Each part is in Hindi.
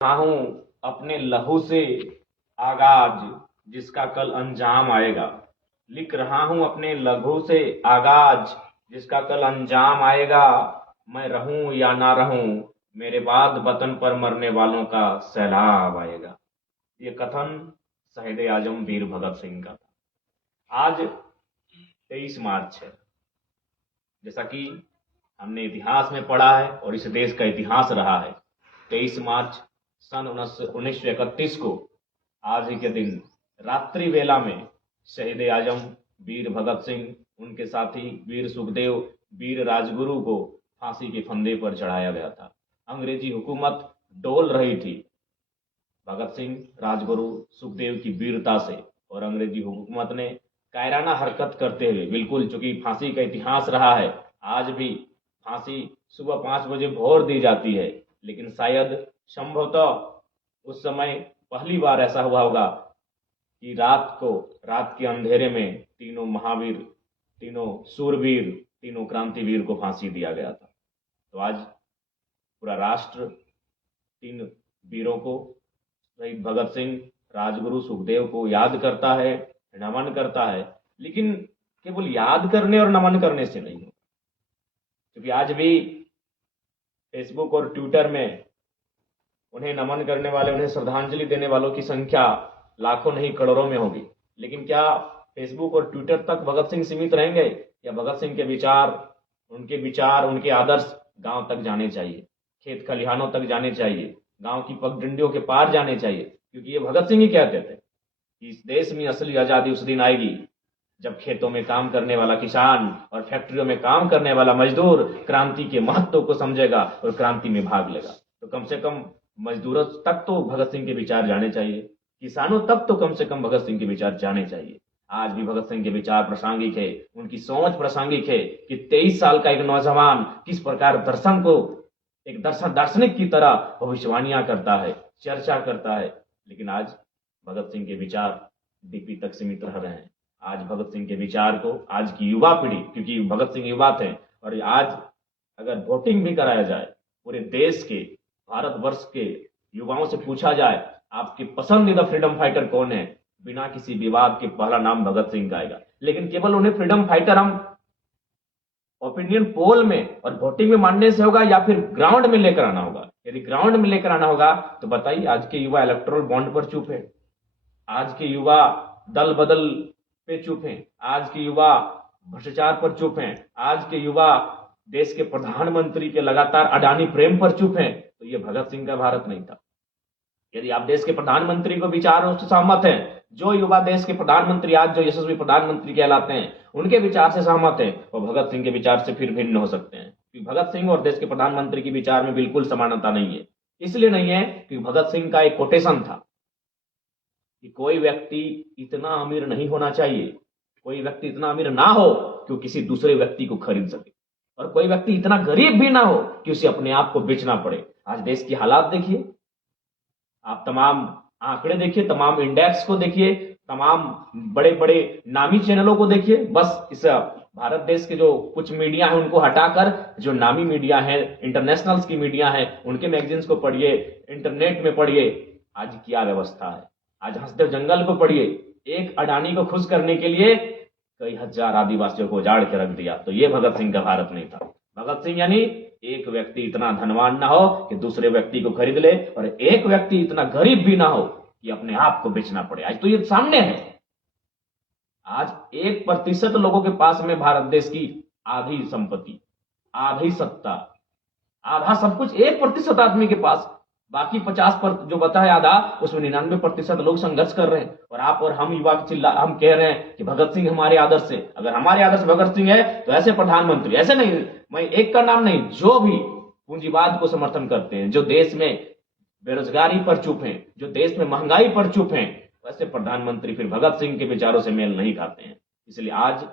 रहा हूं अपने लहू से आगाज जिसका कल अंजाम आएगा। लिख रहा हूं अपने लहू से आगाज जिसका कल अंजाम आएगा। मैं रहूं या ना रहूं, मेरे बाद वतन पर मरने वालों का सैलाब आएगा। ये कथन शहीद आजम वीर भगत सिंह का था। आज 23 मार्च है। जैसा कि हमने इतिहास में पढ़ा है और इस देश का इतिहास रहा है, 23 मार्च सन 1931 को आज ही के दिन रात्रि वेला में शहीद आजम वीर भगत सिंह, उनके साथी वीर सुखदेव, वीर राजगुरु को फांसी के फंदे पर चढ़ाया गया था। अंग्रेजी हुकूमत डोल रही थी भगत सिंह, राजगुरु, सुखदेव की वीरता से, और अंग्रेजी हुकूमत ने कायराना हरकत करते हुए, बिल्कुल चूंकि फांसी का इतिहास रहा है, आज भी फांसी सुबह 5 बजे भोर दी जाती है, लेकिन शायद संभवतः उस समय पहली बार ऐसा हुआ होगा कि रात के अंधेरे में तीनों महावीर, तीनों सूरवीर, तीनों क्रांतिवीर को फांसी दिया गया था। तो आज पूरा राष्ट्र तीन वीरों को, शहीद भगत सिंह, राजगुरु, सुखदेव को याद करता है, नमन करता है। लेकिन केवल याद करने और नमन करने से नहीं हो, क्योंकि आज भी फेसबुक और ट्विटर में उन्हें नमन करने वाले, उन्हें श्रद्धांजलि देने वालों की संख्या लाखों नहीं करोड़ों में होगी। लेकिन क्या फेसबुक और ट्विटर तक भगत सिंह सीमित रहेंगे, या भगत सिंह के विचार, उनके आदर्श गांव तक जाने चाहिए, खेत खलिहानों तक जाने चाहिए, गांव की पगडंडियों के पार जाने चाहिए। क्योंकि ये भगत सिंह ही कहते थे कि इस देश में असली आजादी उस दिन आएगी जब खेतों में काम करने वाला किसान और फैक्ट्रियों में काम करने वाला मजदूर क्रांति के महत्व को समझेगा और क्रांति में भाग लेगा। तो कम से कम मजदूरों तक तो भगत सिंह के विचार जाने चाहिए, किसानों तक तो कम से कम भगत सिंह के विचार जाने चाहिए। आज भी भगत सिंह के विचार प्रासंगिक है, उनकी सोच प्रासंगिक है कि 23 साल का एक नौजवान किस प्रकार दर्शन को एक दार्शनिक की तरह भविष्यवाणियां करता है, चर्चा करता है। लेकिन आज भगत सिंह के विचार डीपी तक सीमित रह रहे हैं। आज भगत सिंह के विचार को आज की युवा पीढ़ी, क्योंकि भगत सिंह युवा थे, और आज अगर वोटिंग भी कराया जाए पूरे देश के, भारतवर्ष के युवाओं से पूछा जाए आपके पसंदीदा फ्रीडम फाइटर कौन है, बिना किसी विवाद के पहला नाम भगत सिंह का आएगा। लेकिन केवल उन्हें फ्रीडम फाइटर हम ओपिनियन पोल में और वोटिंग में मानने से होगा, या फिर ग्राउंड में लेकर आना होगा? यदि ग्राउंड में लेकर आना होगा तो बताइए, आज के युवा इलेक्टोरल बॉन्ड पर चुप है, आज के युवा दल बदल पे चुप हैं, आज के युवा भ्रष्टाचार पर चुप हैं, आज के युवा देश के प्रधानमंत्री के लगातार अडानी प्रेम पर चुप हैं। तो ये भगत सिंह का भारत नहीं था। यदि आप देश के प्रधानमंत्री को विचारों से सहमत हैं, जो युवा देश के प्रधानमंत्री आज जो यशस्वी प्रधानमंत्री कहलाते हैं, उनके विचार से सहमत हैं, वो भगत सिंह के विचार से फिर भिन्न हो सकते हैं। क्योंकि भगत सिंह और देश के प्रधानमंत्री के विचार में बिल्कुल समानता नहीं है। इसलिए नहीं है कि भगत सिंह का एक कोटेशन था कि कोई व्यक्ति इतना अमीर नहीं होना चाहिए, कोई व्यक्ति इतना अमीर ना हो कि वो किसी दूसरे व्यक्ति को खरीद सके, और कोई व्यक्ति इतना गरीब भी ना हो कि उसे अपने आप को बेचना पड़े। आज देश की हालात देखिए, आप तमाम आंकड़े देखिए, तमाम इंडेक्स को देखिए, तमाम बड़े बड़े नामी चैनलों को देखिए। बस इस भारत देश के जो कुछ मीडिया है उनको हटाकर जो नामी मीडिया है, इंटरनेशनल्स की मीडिया है, उनके मैगजीन्स को पढ़िए, इंटरनेट में पढ़िए, आज क्या व्यवस्था है। आज हंसदेव जंगल को पढ़िए, एक अडानी को खुश करने के लिए कई हजार आदिवासियों को उजाड़ के रख दिया। तो ये भगत सिंह का भारत नहीं था। भगत सिंह यानी एक व्यक्ति इतना धनवान ना हो कि दूसरे व्यक्ति को खरीद ले, और एक व्यक्ति इतना गरीब भी ना हो कि अपने आप को बेचना पड़े। आज तो ये सामने है। आज 1% लोगों के पास में भारत देश की आधी संपत्ति, आधी सत्ता, आधा सब कुछ 1% आदमी के पास। बाकी 50% जो बता है आधा, उसमें 99% लोग संघर्ष कर रहे हैं। और आप और हम युवा हम कह रहे हैं कि भगत सिंह हमारे आदर्श है। अगर हमारे आदर्श भगत सिंह है तो ऐसे प्रधानमंत्री, ऐसे नहीं, मैं एक का नाम नहीं, जो भी पूंजीवाद को समर्थन करते हैं, जो देश में बेरोजगारी पर चुप हैं, जो देश में महंगाई पर चुप हैं, वैसे प्रधानमंत्री फिर भगत सिंह के विचारों से मेल नहीं खाते हैं। इसलिए आज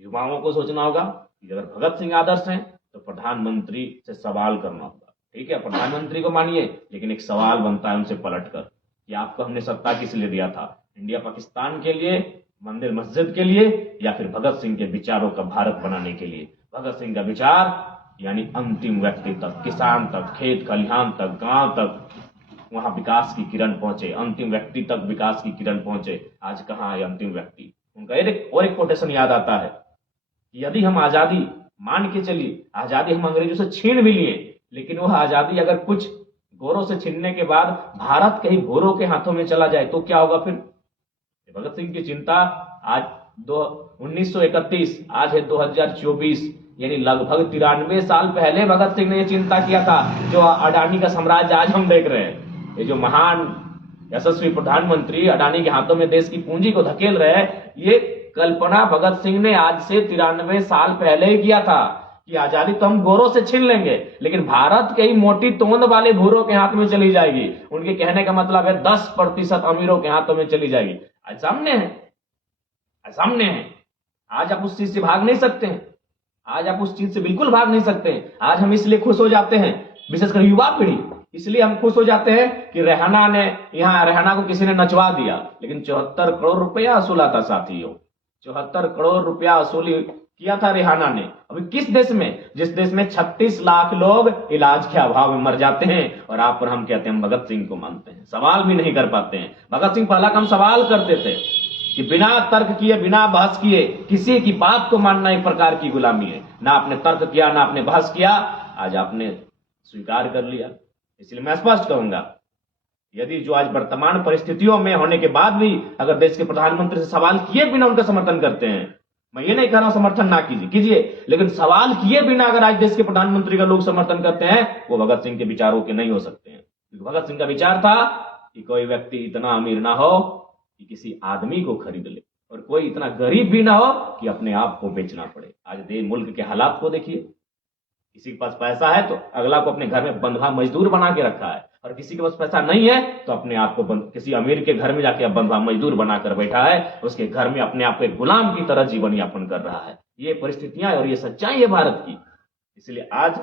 युवाओं को सोचना होगा कि अगर भगत सिंह आदर्श हैं तो प्रधानमंत्री से सवाल करना होगा। ठीक है, प्रधानमंत्री को मानिए, लेकिन एक सवाल बनता है उनसे पलट कर कि आपको हमने सत्ता किस लिए दिया था? इंडिया पाकिस्तान के लिए, मंदिर मस्जिद के लिए, या फिर भगत सिंह के विचारों का भारत बनाने के लिए? भगत सिंह का विचार यानी अंतिम व्यक्ति तक, किसान तक, खेत खलिहान तक, गांव तक, वहां विकास की किरण पहुंचे, अंतिम व्यक्ति तक विकास की किरण पहुंचे। आज कहाँ है अंतिम व्यक्ति? उनका एक कोटेशन याद आता है कि यदि हम आजादी मान के चलिए, आजादी हम अंग्रेजों से छीन भी लिए, लेकिन वह आजादी अगर कुछ गोरों से छीनने के बाद भारत कहीं भोरों के हाथों में चला जाए तो क्या होगा फिर? भगत सिंह की चिंता आज 1931, आज है 2024, यानी लगभग 93 साल पहले भगत सिंह ने यह चिंता किया था। जो अडानी का साम्राज्य आज हम देख रहे हैं, ये जो महान यशस्वी प्रधानमंत्री अडानी के हाथों में देश की पूंजी को धकेल रहे हैं, ये कल्पना भगत सिंह ने आज से 93 साल पहले ही किया था कि आजादी तो हम गोरों से छीन लेंगे, लेकिन भारत के ही मोटी तोंद वाले भूरों के हाथ में चली जाएगी। उनके कहने का मतलब है 10% अमीरों के हाथों में चली जाएगी। आज सामने है, आज सामने है। आज आप उस चीज से भाग नहीं सकते हैं, आज आप उस चीज से बिल्कुल भाग नहीं सकते हैं। आज हम इसलिए खुश हो जाते हैं, विशेषकर युवा पीढ़ी, इसलिए हम खुश हो जाते हैं कि रेहाना को किसी ने नचवा दिया, लेकिन 74 करोड़ रुपया वसूला था साथियों, 74 करोड़ रुपया वसूली किया था रेहाना ने। अभी किस देश में, जिस देश में 36 लाख लोग इलाज के अभाव में मर जाते हैं, और आप और हम कहते हैं हम भगत सिंह को मानते हैं, सवाल भी नहीं कर पाते हैं। भगत सिंह पहला काम सवाल करते थे कि बिना तर्क किए, बिना बहस किए किसी की बात को मानना एक प्रकार की गुलामी है। ना आपने तर्क किया, ना आपने बहस किया, आज आपने स्वीकार कर लिया। इसलिए मैं स्पष्ट कहूंगा, यदि जो आज वर्तमान परिस्थितियों में होने के बाद भी अगर देश के प्रधानमंत्री से सवाल किए बिना उनका समर्थन करते हैं, मैं ये नहीं कह रहा हूं समर्थन ना कीजिए, लेकिन सवाल किए बिना अगर आज देश के प्रधानमंत्री का लोग समर्थन करते हैं, वो भगत सिंह के विचारों के नहीं हो सकते हैं। क्योंकि भगत सिंह का विचार था कि कोई व्यक्ति इतना अमीर ना हो कि किसी आदमी को खरीद ले, और कोई इतना गरीब भी ना हो कि अपने आप को बेचना पड़े। आज मुल्क के हालात को देखिए, किसी के पास पैसा है तो अगला को अपने घर में बंधुआ मजदूर बना के रखा है, और किसी के पास पैसा नहीं है तो अपने आप को किसी अमीर के घर में जाके बंधुआ मजदूर बनाकर बैठा है, उसके घर में अपने आप को एक गुलाम की तरह जीवन यापन कर रहा है। ये परिस्थितियां और ये सच्चाई है भारत की। इसलिए आज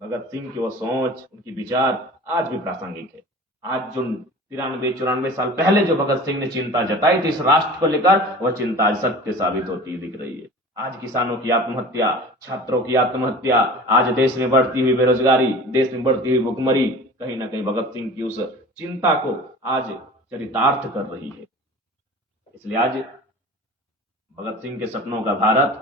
भगत सिंह की वो सोच, उनकी विचार आज भी प्रासंगिक है। आज जो 93-94 साल पहले जो भगत सिंह ने चिंता जताई थी इस राष्ट्र को लेकर, वह चिंता आज सत्य साबित होती दिख रही है। आज किसानों की आत्महत्या, छात्रों की आत्महत्या, आज देश में बढ़ती हुई बेरोजगारी, देश में बढ़ती हुई भुखमरी कहीं ना कहीं भगत सिंह की उस चिंता को आज चरितार्थ कर रही है। इसलिए आज भगत सिंह के सपनों का भारत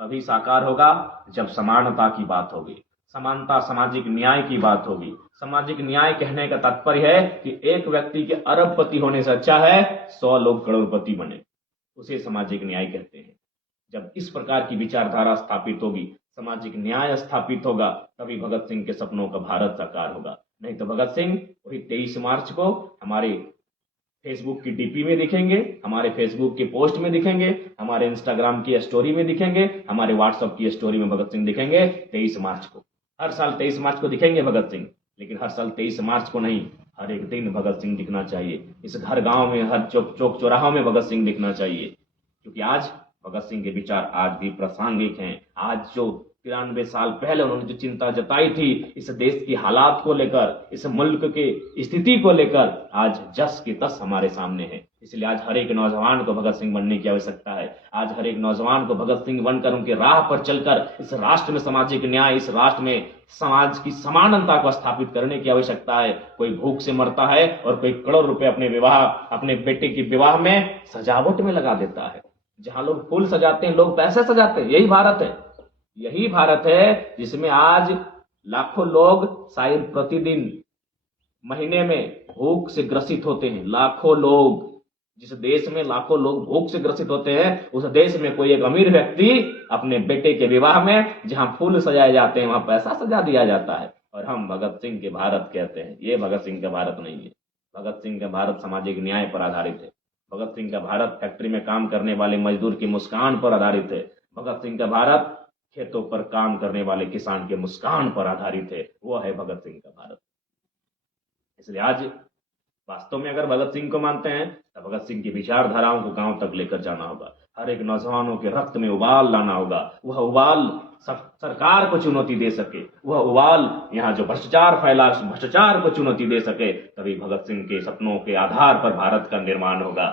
तभी साकार होगा जब समानता की बात होगी, समानता, सामाजिक न्याय की बात होगी। सामाजिक न्याय कहने का तात्पर्य है कि एक व्यक्ति के अरबपति होने से अच्छा है 100 लोग करोड़पति बने, उसे सामाजिक न्याय कहते हैं। जब इस प्रकार की विचारधारा स्थापित होगी, सामाजिक न्याय स्थापित होगा, तभी भगत सिंह के सपनों का भारत साकार होगा। नहीं तो भगत सिंह वही 23 मार्च को हमारे फेसबुक की डीपी में दिखेंगे, हमारे फेसबुक के पोस्ट में दिखेंगे, हमारे इंस्टाग्राम की स्टोरी में दिखेंगे, हमारे व्हाट्सएप की स्टोरी में भगत सिंह दिखेंगे 23 मार्च को। हर साल 23 मार्च को दिखेंगे भगत सिंह, लेकिन हर साल 23 मार्च को नहीं, हर एक दिन भगत सिंह दिखना चाहिए। इस हर गांव में, हर चौक चौराहों में भगत सिंह दिखना चाहिए, क्योंकि आज भगत सिंह के विचार आज भी प्रासंगिक हैं। आज जो 93 साल पहले उन्होंने जो चिंता जताई थी इस देश की हालात को लेकर, इस मुल्क के स्थिति को लेकर, आज जस की तस हमारे सामने है। इसलिए आज हर एक नौजवान को भगत सिंह बनने की आवश्यकता है। आज हर एक नौजवान को भगत सिंह बनकर उनके राह पर चलकर इस राष्ट्र में सामाजिक न्याय, इस राष्ट्र में समाज की समानता को स्थापित करने की आवश्यकता है। कोई भूख से मरता है और कोई करोड़ रुपए अपने बेटे की विवाह में सजावट में लगा देता है। जहां लोग फूल सजाते हैं, लोग पैसे सजाते हैं। यही भारत है, यही भारत है जिसमें आज लाखों लोग शायद प्रतिदिन, महीने में भूख से ग्रसित होते हैं। लाखों लोग, जिस देश में लाखों लोग भूख से ग्रसित होते हैं, उस देश में कोई एक अमीर व्यक्ति अपने बेटे के विवाह में जहां फूल सजाए जाते हैं वहां पैसा सजा दिया जाता है, और हम भगत सिंह के भारत कहते हैं। ये भगत सिंह का भारत नहीं है। भगत सिंह का भारत सामाजिक न्याय पर आधारित है। भगत सिंह का भारत फैक्ट्री में काम करने वाले मजदूर की मुस्कान पर आधारित है। भगत सिंह का भारत खेतों पर काम करने वाले किसान के मुस्कान पर आधारित है। वो है भगत सिंह का भारत। इसलिए आज वास्तव में अगर भगत सिंह को मानते हैं तो भगत सिंह की विचारधाराओं को गांव तक लेकर जाना होगा। हर एक नौजवानों के रक्त में उबाल लाना होगा। वह उबाल सरकार को चुनौती दे सके, वह उबाल यहाँ जो भ्रष्टाचार फैला भ्रष्टाचार को चुनौती दे सके, तभी भगत सिंह के सपनों के आधार पर भारत का निर्माण होगा।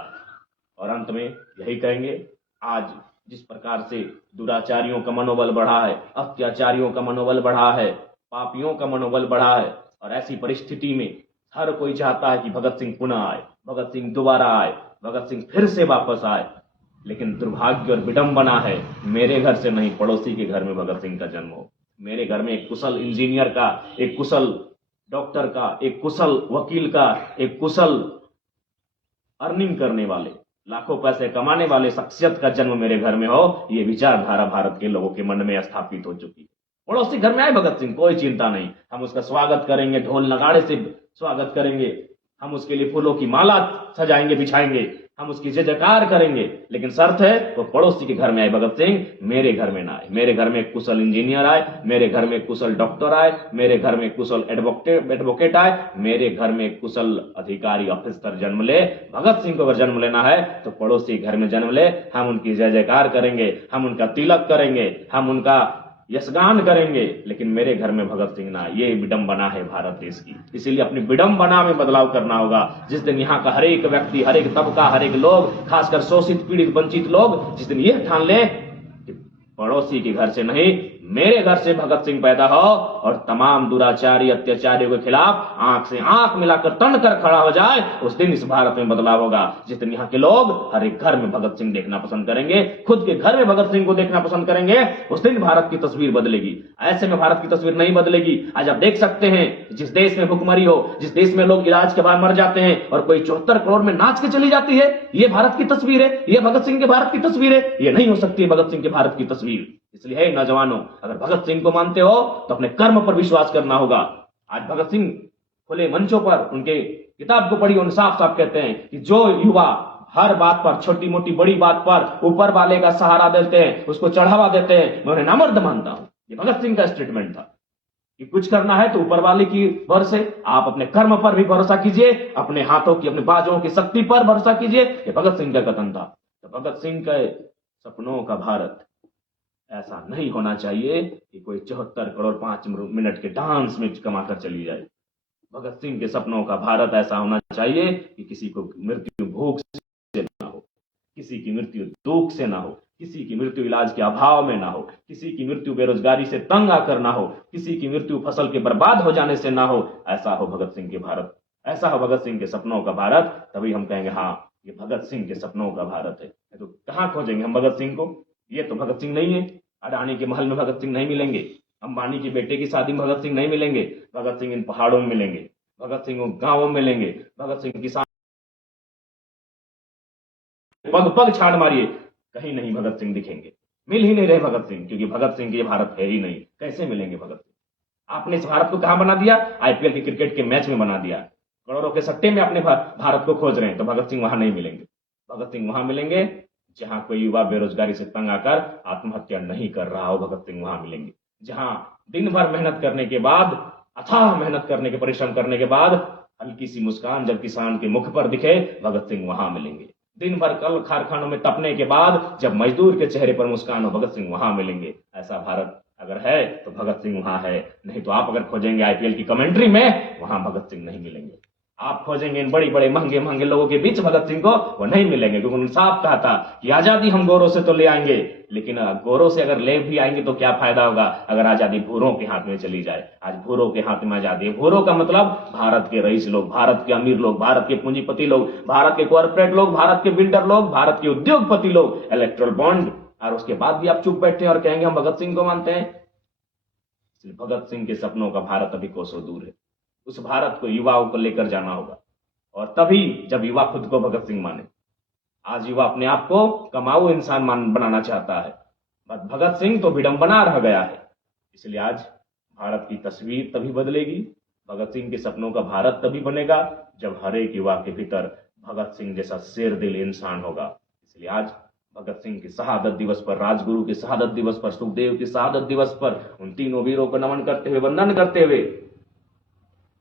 और अंत में यही कहेंगे, आज जिस प्रकार से दुराचारियों का मनोबल बढ़ा है, अत्याचारियों का मनोबल बढ़ा है, पापियों का मनोबल बढ़ा है, और ऐसी परिस्थिति में हर कोई चाहता है कि भगत सिंह पुनः आए, भगत सिंह दोबारा आए, भगत सिंह फिर से वापस आए। लेकिन दुर्भाग्य और विडंबना है, मेरे घर से नहीं, पड़ोसी के घर में भगत सिंह का जन्म हो। मेरे घर में एक कुशल इंजीनियर का, एक कुशल डॉक्टर का, एक कुशल वकील का, एक कुशल अर्निंग करने वाले, लाखों पैसे कमाने वाले शख्सियत का जन्म मेरे घर में हो, ये विचारधारा भारत के लोगों के मन में स्थापित हो चुकी है। पड़ोसी घर में आए भगत सिंह, कोई चिंता नहीं, हम उसका स्वागत करेंगे, ढोल नगाड़े से स्वागत करेंगे, हम उसके लिए फूलों की माला सजाएंगे, बिछाएंगे, हम उसकी जय जयकार करेंगे। लेकिन शर्त है वो पड़ोसी के घर में आए भगत सिंह, मेरे घर में ना आए। मेरे घर में एक कुशल इंजीनियर आए, मेरे घर में एक कुशल डॉक्टर आए, मेरे घर में एक कुशल एडवोकेट आए, मेरे घर में एक कुशल अधिकारी ऑफिसर जन्म ले। भगत सिंह को अगर जन्म लेना है तो पड़ोसी घर में जन्म ले, हम उनकी जय जयकार करेंगे, हम उनका तिलक करेंगे, हम उनका यशगान करेंगे। लेकिन मेरे घर में भगत सिंह ना, ये विडंबना है भारत देश की। इसीलिए अपनी विडंबना में बदलाव करना होगा। जिस दिन यहाँ का हर एक व्यक्ति, हर एक तबका, हर एक लोग, खासकर शोषित, पीड़ित, वंचित लोग, जिस दिन यह ठान ले कि पड़ोसी के घर से नहीं, मेरे घर से भगत सिंह पैदा हो और तमाम दुराचारी अत्याचारियों के खिलाफ आंख से आंख मिलाकर तन कर खड़ा हो जाए, उस दिन इस भारत में बदलाव होगा। जिस दिन यहाँ के लोग हर एक घर में भगत सिंह देखना पसंद करेंगे, खुद के घर में भगत सिंह को देखना पसंद करेंगे, उस दिन भारत की तस्वीर बदलेगी। ऐसे में भारत की तस्वीर नहीं बदलेगी। आज आप देख सकते हैं, जिस देश में भुखमरी हो, जिस देश में लोग इलाज के बाद मर जाते हैं और कोई 74 करोड़ में नाच के चली जाती है, ये भारत की तस्वीर है, ये भगत सिंह के भारत की तस्वीर है। ये नहीं हो सकती है भगत सिंह के भारत की तस्वीर। इसलिए है नौजवानों, अगर भगत सिंह को मानते हो तो अपने कर्म पर विश्वास करना होगा। आज भगत सिंह खुले मंचों पर उनके किताब को पढ़ी, उन साफ साफ कहते हैं कि जो युवा हर बात पर, छोटी मोटी बड़ी बात पर ऊपर वाले का सहारा देते हैं, उसको चढ़ावा देते हैं, मैं उन्हें नामर्द मानता हूं। ये भगत सिंह का स्टेटमेंट था कि कुछ करना है तो ऊपर वाले की भरोसे, आप अपने कर्म पर भी भरोसा कीजिए, अपने हाथों की, अपने बाजों की शक्ति पर भरोसा कीजिए। ये भगत सिंह का कथन था। तो भगत सिंह के सपनों का भारत ऐसा नहीं होना चाहिए कि कोई 74 करोड़ 5 मिनट के डांस में कमाकर चली जाए। भगत सिंह के सपनों का भारत ऐसा होना चाहिए कि किसी को मृत्यु भूख से ना हो, किसी की मृत्यु दुख से ना हो, किसी की मृत्यु इलाज के अभाव में ना हो, किसी की मृत्यु बेरोजगारी से तंग आकर ना हो, किसी की मृत्यु फसल के बर्बाद हो जाने से ना हो। ऐसा हो भगत सिंह के भारत, ऐसा हो भगत सिंह के सपनों का भारत। तभी हम कहेंगे हाँ, ये भगत सिंह के सपनों का भारत है। तो कहां खोजेंगे हम भगत सिंह को? ये तो भगत सिंह नहीं है। अडानी के महल में भगत सिंह नहीं मिलेंगे, अंबानी के बेटे की शादी में भगत सिंह नहीं मिलेंगे। भगत सिंह इन पहाड़ों में मिलेंगे, भगत सिंह गांवों में मिलेंगे, भगत सिंह किसान पग पग छाड़ मारिए, कहीं नहीं भगत सिंह दिखेंगे। मिल ही नहीं रहे भगत सिंह, क्योंकि भगत सिंह के ये भारत है ही नहीं। कैसे मिलेंगे भगत सिंह? आपने इस भारत को कहां बना दिया? आईपीएल के क्रिकेट के मैच में बना दिया। करोड़ों के सट्टे में अपने भारत को खोज रहे हैं, तो भगत सिंह वहां नहीं मिलेंगे। भगत सिंह वहां मिलेंगे जहां कोई युवा बेरोजगारी से तंग आकर आत्महत्या नहीं कर रहा हो। भगत सिंह वहां मिलेंगे जहां दिन भर मेहनत करने के बाद, अथाह मेहनत करने के, परिश्रम करने के बाद हल्की सी मुस्कान जब किसान के मुख पर दिखे, भगत सिंह वहां मिलेंगे। दिन भर कल कारखानों में तपने के बाद जब मजदूर के चेहरे पर मुस्कान हो, भगत सिंह वहां मिलेंगे। ऐसा भारत अगर है तो भगत सिंह वहां है। नहीं तो आप अगर खोजेंगे आईपीएल की कमेंट्री में, वहां भगत सिंह नहीं मिलेंगे। आप खोजेंगे इन बड़ी बड़े महंगे महंगे लोगों के बीच भगत सिंह को, वो नहीं मिलेंगे। क्योंकि उन्होंने साफ कहा था कि आजादी हम गोरों से तो ले आएंगे, लेकिन गोरों से अगर ले भी आएंगे तो क्या फायदा होगा अगर आजादी भूरों के हाथ में चली जाए। आज भूरों के हाथ में आजादी है। भूरों का मतलब भारत के रईस लोग, भारत के अमीर लोग, भारत के पूंजीपति लोग, भारत के कॉर्पोरेट लोग, भारत के बिल्डर लोग, भारत के उद्योगपति लोग, इलेक्ट्रल बॉन्ड। और उसके बाद भी आप चुप बैठे हैं और कहेंगे हम भगत सिंह को मानते हैं। इसलिए भगत सिंह के सपनों का भारत अभी कोसों दूर है। उस भारत को युवाओं को लेकर जाना होगा, और तभी जब युवा खुद को भगत सिंह माने। आज युवा अपने आप को कमाऊ इंसान बनाना चाहता है, भगत सिंह तो विडंबना रह गया है। इसलिए आज भारत की तस्वीर तभी बदलेगी, भगत सिंह के सपनों का भारत तभी बनेगा जब हर एक युवा के भीतर भगत सिंह जैसा शेर दिल इंसान होगा। इसलिए आज भगत सिंह के शहादत दिवस पर, राजगुरु के शहादत दिवस पर, सुखदेव के शहादत दिवस पर उन तीनों वीरों को नमन करते हुए, वंदन करते हुए,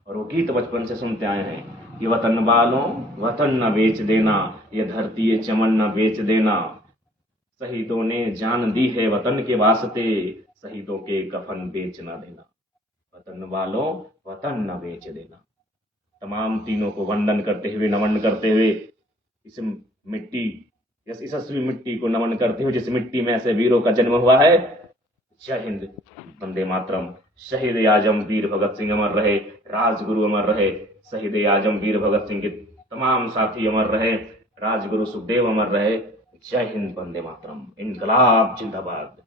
और वो गीत बचपन से सुनते आए हैं कि वतन वालों वतन न बेच देना, ये धरती ये चमन न बेच देना, शहीदों ने जान दी है वतन के वास्ते, शहीदों के कफन बेच न देना। वतन वालों वतन न बेच देना। तमाम तीनों को वंदन करते हुए, नमन करते हुए, इस मिट्टी, इस यशस्वी मिट्टी को नमन करते हुए, जिस मिट्टी में ऐसे वीरों का जन्म हुआ है। जय हिंद, वंदे मातरम। शहीद आजम वीर भगत सिंह अमर रहे, राजगुरु अमर रहे, शहीद आजम वीर भगत सिंह के तमाम साथी अमर रहे, राजगुरु सुखदेव अमर रहे। जय हिंद, वंदे मातरम, इनकलाब जिंदाबाद।